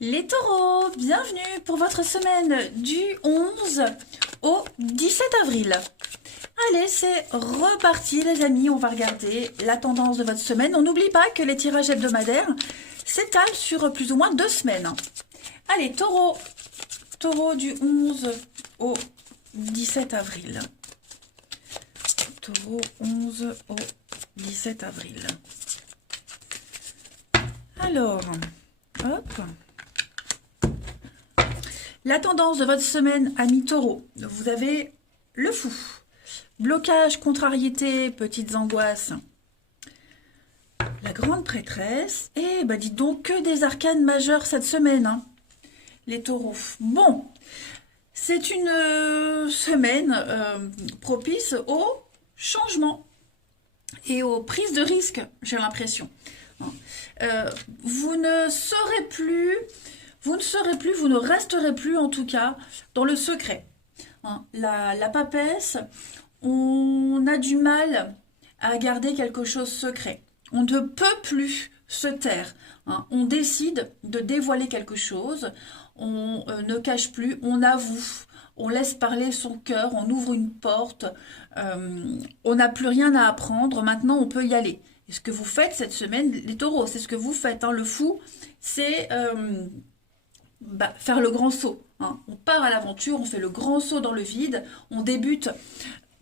Les taureaux, bienvenue pour votre semaine du 11 au 17 avril. Allez, c'est reparti les amis, on va regarder la tendance de votre semaine. On n'oublie pas que les tirages hebdomadaires s'étalent sur plus ou moins 2 semaines. Allez, taureau, taureau du 11 au 17 avril. Taureau 11 au 17 avril. Alors, hop. La tendance de votre semaine, amis taureaux, vous avez le fou. Blocage, contrariété, petites angoisses. La grande prêtresse. Et bah dites donc que des arcanes majeures cette semaine, hein, les taureaux. Bon, c'est une semaine propice au changement et aux prises de risques, j'ai l'impression. Vous ne resterez plus en tout cas dans le secret. La papesse, on a du mal à garder quelque chose secret. On ne peut plus se taire. On décide de dévoiler quelque chose, on ne cache plus, on avoue, on laisse parler son cœur, on ouvre une porte, on n'a plus rien à apprendre, maintenant on peut y aller. Et ce que vous faites cette semaine, les taureaux, c'est ce que vous faites. Le fou, c'est faire le grand saut. On part à l'aventure, on fait le grand saut dans le vide, on débute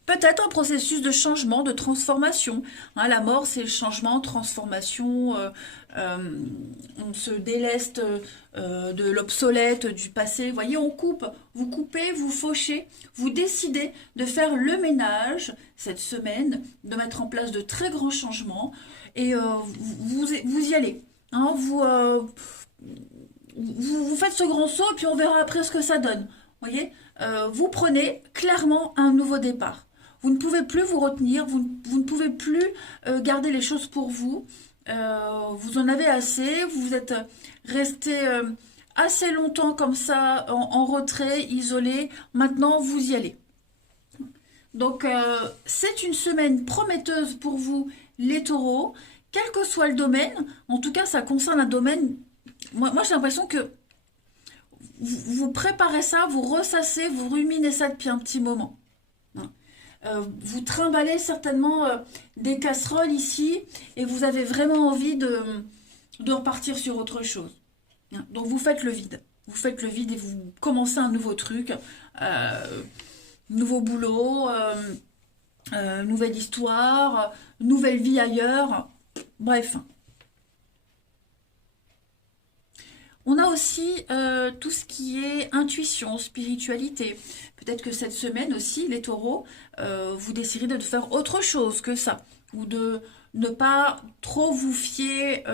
peut-être un processus de changement, de transformation. La mort, c'est le changement, transformation, on se déleste de l'obsolète, du passé. Vous voyez, on coupe, vous coupez, vous fauchez, vous décidez de faire le ménage cette semaine, de mettre en place de très grands changements, et vous y allez. Vous faites ce grand saut, et puis on verra après ce que ça donne. Vous voyez, vous prenez clairement un nouveau départ. Vous ne pouvez plus vous retenir, vous ne pouvez plus garder les choses pour vous. Vous en avez assez, vous êtes resté assez longtemps comme ça, en retrait, isolé. Maintenant, vous y allez. Donc, c'est une semaine prometteuse pour vous, les taureaux, quel que soit le domaine. En tout cas, ça concerne un domaine. Moi j'ai l'impression que vous préparez ça, vous ressassez, vous ruminez ça depuis un petit moment. Vous trimballez certainement des casseroles ici et vous avez vraiment envie de repartir sur autre chose. Donc vous faites le vide. Vous faites le vide et vous commencez un nouveau truc, nouveau boulot, nouvelle histoire, nouvelle vie ailleurs. Bref. On a aussi tout ce qui est intuition, spiritualité. Peut-être que cette semaine aussi, les taureaux, vous déciderez de faire autre chose que ça. Ou de ne pas trop vous fier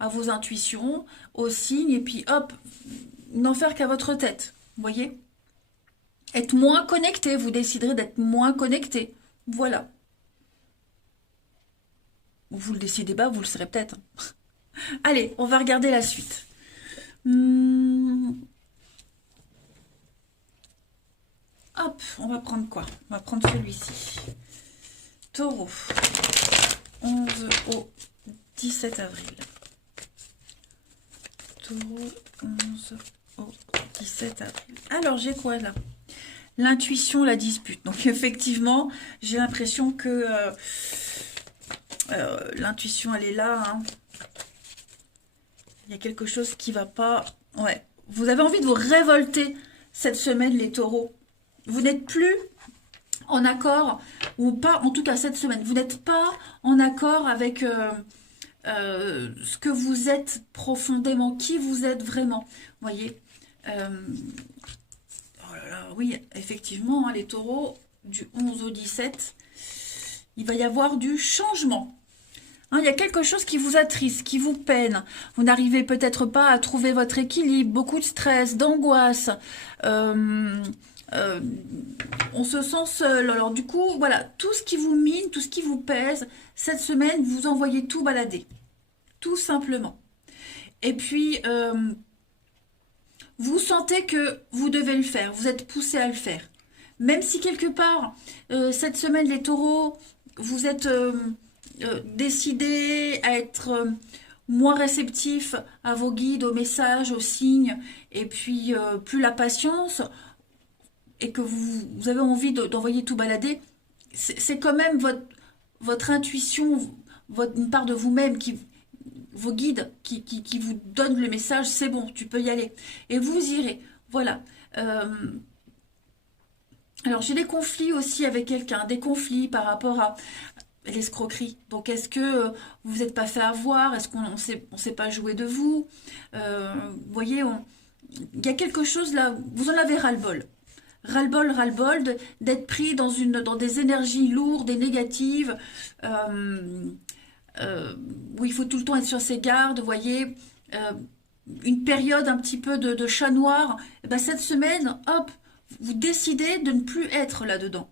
à vos intuitions, aux signes, et puis hop, n'en faire qu'à votre tête. Vous voyez? Être moins connecté, vous déciderez d'être moins connecté. Voilà. Vous le décidez pas, vous le serez peut-être. Allez, on va regarder la suite. Hop, on va prendre quoi? On va prendre celui-ci. Taureau. 11 au 17 avril. Taureau, 11 au 17 avril. Alors, j'ai quoi là? L'intuition, la dispute. Donc, effectivement, j'ai l'impression que l'intuition, elle est là, hein. Il y a quelque chose qui va pas. Ouais. Vous avez envie de vous révolter cette semaine, les taureaux. Vous n'êtes plus en accord, ou pas, en tout cas cette semaine, vous n'êtes pas en accord avec ce que vous êtes profondément, qui vous êtes vraiment. Vous voyez, oh là là, oui, effectivement, les taureaux, du 11 au 17, il va y avoir du changement. Il y a quelque chose qui vous attriste, qui vous peine. Vous n'arrivez peut-être pas à trouver votre équilibre, beaucoup de stress, d'angoisse. On se sent seul. Alors du coup, voilà, tout ce qui vous mine, tout ce qui vous pèse, cette semaine, vous envoyez tout balader. Tout simplement. Et puis, vous sentez que vous devez le faire. Vous êtes poussé à le faire. Même si quelque part, cette semaine, les taureaux, vous êtes... décidé à être moins réceptif à vos guides, aux messages, aux signes, et puis plus la patience, et que vous avez envie d'envoyer tout balader, c'est quand même votre intuition, une part de vous-même, vos guides qui vous donnent le message, c'est bon, tu peux y aller. Et vous irez. Voilà. Alors, j'ai des conflits aussi avec quelqu'un, des conflits par rapport à l'escroquerie. Donc, est-ce que vous n'êtes pas fait avoir? Est-ce qu'on ne s'est pas joué de vous? Vous voyez, il y a quelque chose là, vous en avez ras-le-bol. Ras-le-bol d'être pris dans des énergies lourdes et négatives, où il faut tout le temps être sur ses gardes, vous voyez, une période un petit peu de chat noir. Et ben cette semaine, hop, vous décidez de ne plus être là-dedans.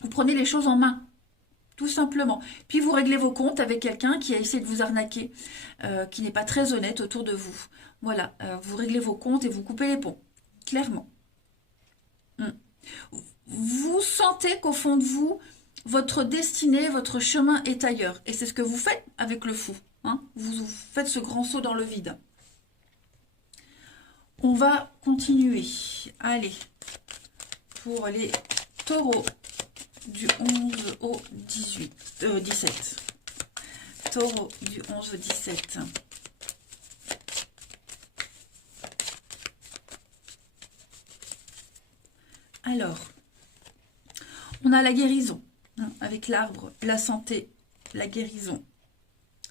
Vous prenez les choses en main, tout simplement. Puis vous réglez vos comptes avec quelqu'un qui a essayé de vous arnaquer, qui n'est pas très honnête autour de vous. Voilà, vous réglez vos comptes et vous coupez les ponts, clairement. Vous sentez qu'au fond de vous, votre destinée, votre chemin est ailleurs. Et c'est ce que vous faites avec le fou. Hein. Vous faites ce grand saut dans le vide. On va continuer. Allez, pour les taureaux du 11 au 17. Taureau du 11 au 17. Alors, on a la guérison, hein, avec l'arbre, la santé, la guérison,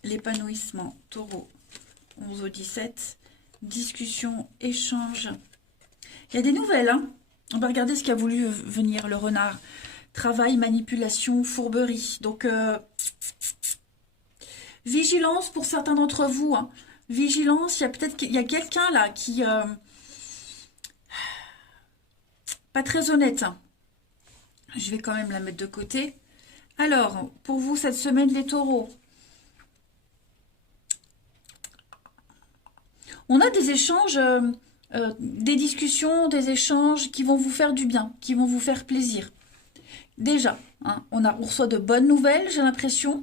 l'épanouissement, taureau, 11 au 17, discussion, échange. Il y a des nouvelles, hein. On va regarder ce qui a voulu venir, le renard. Travail, manipulation, fourberie. Donc, vigilance pour certains d'entre vous, hein. Vigilance, il y a quelqu'un là qui... pas très honnête. Je vais quand même la mettre de côté. Alors, pour vous, cette semaine, les taureaux. On a des échanges, des discussions, des échanges qui vont vous faire du bien, qui vont vous faire plaisir. Déjà, hein, on reçoit de bonnes nouvelles, j'ai l'impression.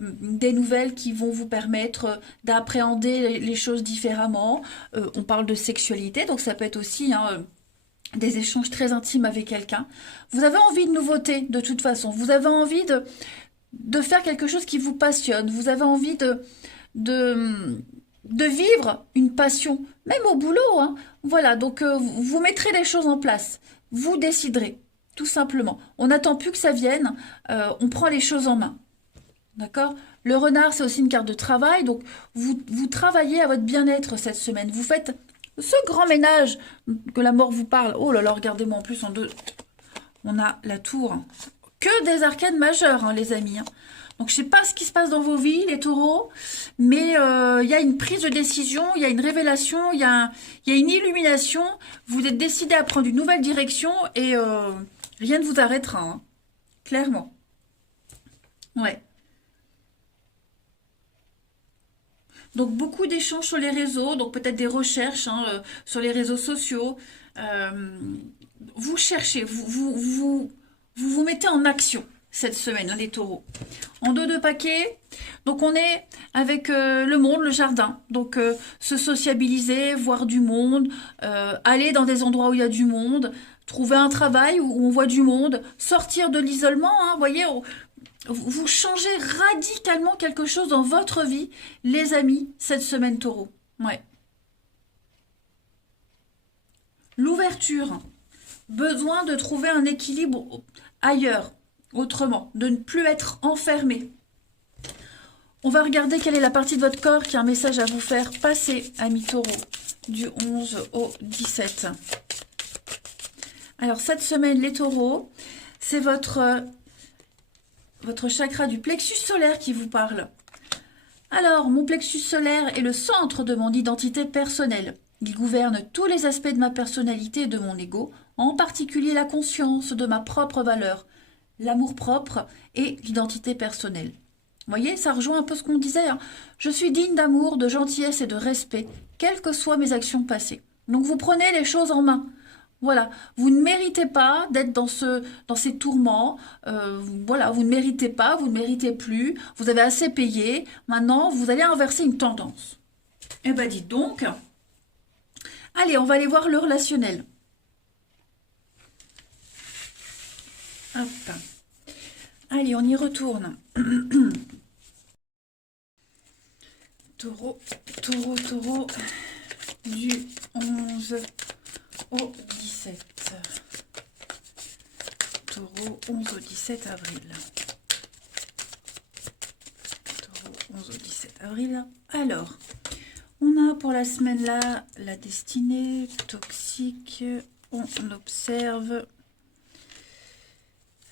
Des nouvelles qui vont vous permettre d'appréhender les choses différemment. On parle de sexualité, donc ça peut être aussi... hein, des échanges très intimes avec quelqu'un. Vous avez envie de nouveautés, de toute façon. Vous avez envie de faire quelque chose qui vous passionne. Vous avez envie de vivre une passion, même au boulot. Hein. Voilà, donc vous mettrez les choses en place. Vous déciderez, tout simplement. On n'attend plus que ça vienne. On prend les choses en main. D'accord ? Le renard, c'est aussi une carte de travail. Donc, vous travaillez à votre bien-être cette semaine. Vous faites... ce grand ménage que la mort vous parle. Oh là là, regardez-moi en plus en deux. On a la tour. Que des arcanes majeures, hein, les amis. Hein. Donc, je ne sais pas ce qui se passe dans vos vies, les taureaux. Mais il y a une prise de décision, il y a une révélation, il y a une illumination. Vous êtes décidé à prendre une nouvelle direction et rien ne vous arrêtera. Hein. Clairement. Ouais. Donc, beaucoup d'échanges sur les réseaux, donc peut-être des recherches hein, sur les réseaux sociaux. Vous cherchez, vous mettez en action cette semaine, hein, les taureaux. En dos de paquet, donc on est avec le monde, le jardin. Donc, se sociabiliser, voir du monde, aller dans des endroits où il y a du monde, trouver un travail où on voit du monde, sortir de l'isolement, hein, vous voyez... Vous changez radicalement quelque chose dans votre vie, les amis, cette semaine taureau. Ouais. L'ouverture. Besoin de trouver un équilibre ailleurs, autrement, de ne plus être enfermé. On va regarder quelle est la partie de votre corps qui a un message à vous faire passer, amis taureau, du 11 au 17. Alors, cette semaine, les taureaux, c'est votre chakra du plexus solaire qui vous parle. Alors, mon plexus solaire est le centre de mon identité personnelle. Il gouverne tous les aspects de ma personnalité et de mon ego, en particulier la conscience de ma propre valeur, l'amour-propre et l'identité personnelle. Vous voyez, ça rejoint un peu ce qu'on disait. Hein. Je suis digne d'amour, de gentillesse et de respect, quelles que soient mes actions passées. Donc, vous prenez les choses en main. Voilà, vous ne méritez pas d'être dans ces tourments. Voilà, vous ne méritez pas, vous ne méritez plus. Vous avez assez payé. Maintenant, vous allez inverser une tendance. Eh ben, dites donc. Allez, on va aller voir le relationnel. Hop. Allez, on y retourne. Taureau, taureau, du 11 au 17. Taureau, 11 au 17 avril. Taureau, 11 au 17 avril. Alors, on a pour la semaine là, la destinée, toxique, on observe.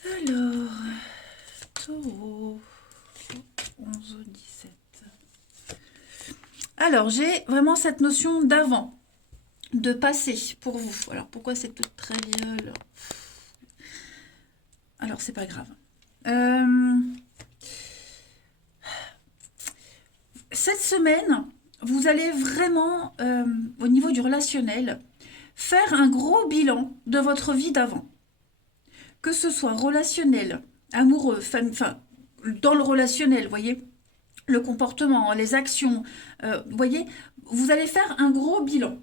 Alors, Taureau, 11 au 17. Alors, j'ai vraiment cette notion d'avant, de passé pour vous. Alors, pourquoi c'est tout très viol? Alors, c'est pas grave. Cette semaine, vous allez vraiment, au niveau du relationnel, faire un gros bilan de votre vie d'avant. Que ce soit relationnel, amoureux, enfin, dans le relationnel, vous voyez, le comportement, les actions, vous voyez, vous allez faire un gros bilan.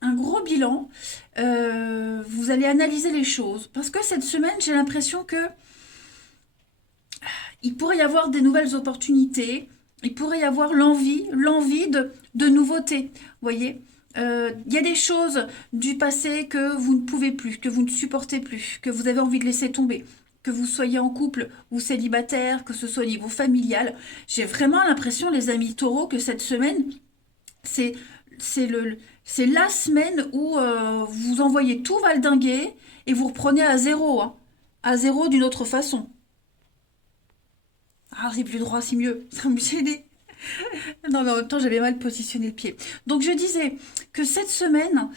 Un gros bilan, vous allez analyser les choses. Parce que cette semaine, j'ai l'impression que il pourrait y avoir des nouvelles opportunités, il pourrait y avoir l'envie de nouveautés, vous voyez. Il y a des choses du passé que vous ne pouvez plus, que vous ne supportez plus, que vous avez envie de laisser tomber. Que vous soyez en couple ou célibataire, que ce soit au niveau familial. J'ai vraiment l'impression, les amis taureaux, que cette semaine, c'est la semaine où vous envoyez tout valdinguer et vous reprenez à zéro, hein. À zéro d'une autre façon. Ah, c'est plus droit, c'est mieux. Ça me gênait. Non, mais en même temps, j'avais mal positionné le pied. Donc, je disais que cette semaine,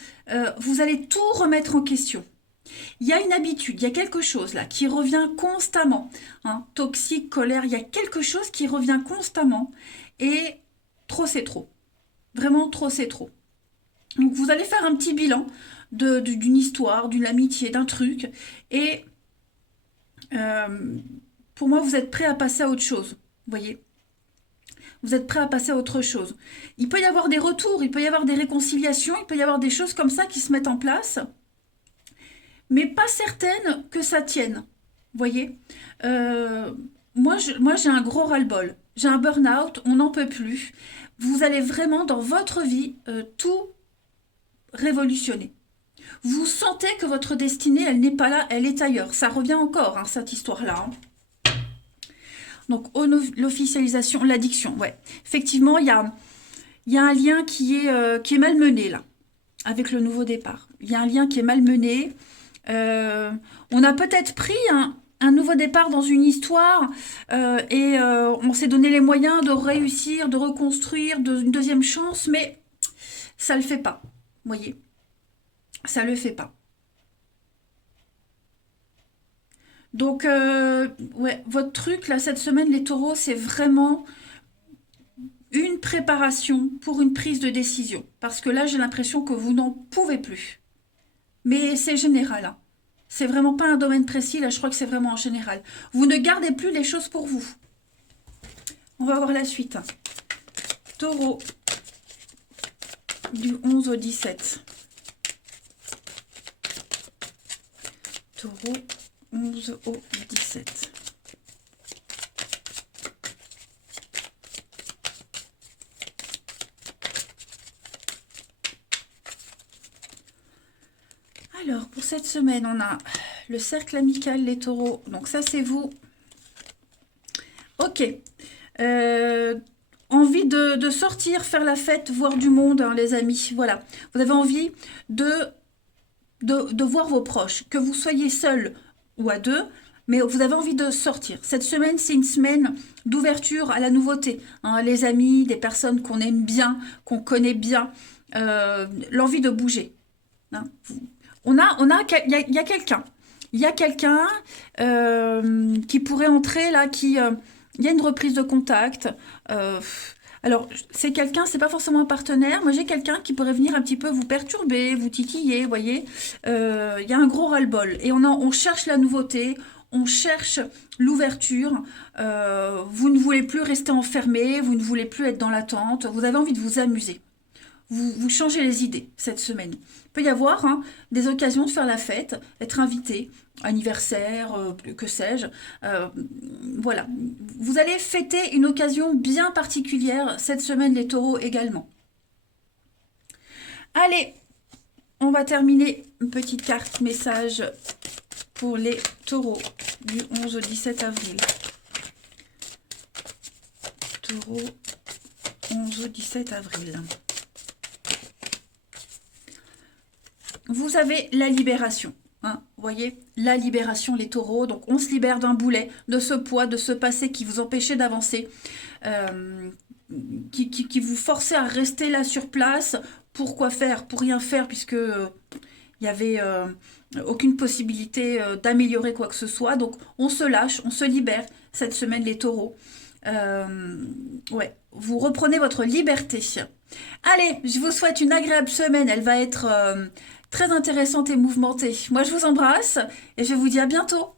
vous allez tout remettre en question. Il y a une habitude, il y a quelque chose là qui revient constamment. Hein, toxique, colère, il y a quelque chose qui revient constamment. Et trop, c'est trop. Vraiment, trop, c'est trop. Donc, vous allez faire un petit bilan d'une histoire, d'une amitié, d'un truc. Et pour moi, vous êtes prêt à passer à autre chose. Vous voyez? Vous êtes prêt à passer à autre chose. Il peut y avoir des retours, il peut y avoir des réconciliations, il peut y avoir des choses comme ça qui se mettent en place, mais pas certaine que ça tienne. Vous voyez, moi, j'ai un gros ras-le-bol. J'ai un burn-out, on n'en peut plus. Vous allez vraiment, dans votre vie, tout révolutionner. Vous sentez que votre destinée, elle n'est pas là, elle est ailleurs. Ça revient encore, hein, cette histoire-là. Hein. Donc, l'officialisation, l'addiction, ouais. Effectivement, il y a un lien qui est malmené, là, avec le nouveau départ. Il y a un lien qui est malmené. On a peut-être pris un nouveau départ dans une histoire et on s'est donné les moyens de réussir, de reconstruire, une deuxième chance, mais ça ne le fait pas, vous voyez. Ça ne le fait pas. Donc, ouais, votre truc, là, cette semaine, les taureaux, c'est vraiment une préparation pour une prise de décision. Parce que là, j'ai l'impression que vous n'en pouvez plus. Mais c'est général, hein. C'est vraiment pas un domaine précis, là, je crois que c'est vraiment en général. Vous ne gardez plus les choses pour vous. On va voir la suite. Taureau, du 11 au 17. Taureau, 11 au 17. Alors, pour cette semaine, on a le cercle amical, les taureaux. Donc ça, c'est vous. Ok. Envie de sortir, faire la fête, voir du monde, hein, les amis. Voilà. Vous avez envie de voir vos proches. Que vous soyez seul ou à deux, mais vous avez envie de sortir. Cette semaine, c'est une semaine d'ouverture à la nouveauté. Hein, les amis, des personnes qu'on aime bien, qu'on connaît bien. L'envie de bouger. Hein. Il y a quelqu'un. Il y a quelqu'un qui pourrait entrer là, il y a une reprise de contact Alors, c'est quelqu'un, c'est pas forcément un partenaire. Moi, j'ai quelqu'un qui pourrait venir un petit peu vous perturber, vous titiller, vous voyez. Il y a un gros ras-le-bol. Et on cherche la nouveauté, on cherche l'ouverture. Vous ne voulez plus rester enfermé, vous ne voulez plus être dans l'attente. Vous avez envie de vous amuser. Vous changez les idées cette semaine. Il peut y avoir hein, des occasions de faire la fête, être invité, anniversaire, que sais-je. Voilà. Vous allez fêter une occasion bien particulière cette semaine, les taureaux également. Allez, on va terminer une petite carte message pour les taureaux du 11 au 17 avril. Taureau, 11 au 17 avril. Vous avez la libération. Hein, vous voyez, la libération, les taureaux. Donc, on se libère d'un boulet, de ce poids, de ce passé qui vous empêchait d'avancer, qui vous forçait à rester là sur place. Pourquoi faire? Pour rien faire, puisque il n'y avait aucune possibilité d'améliorer quoi que ce soit. Donc, on se lâche, on se libère cette semaine, les taureaux. Ouais, vous reprenez votre liberté. Allez, je vous souhaite une agréable semaine. Elle va être très intéressante et mouvementée. Moi, je vous embrasse et je vous dis à bientôt.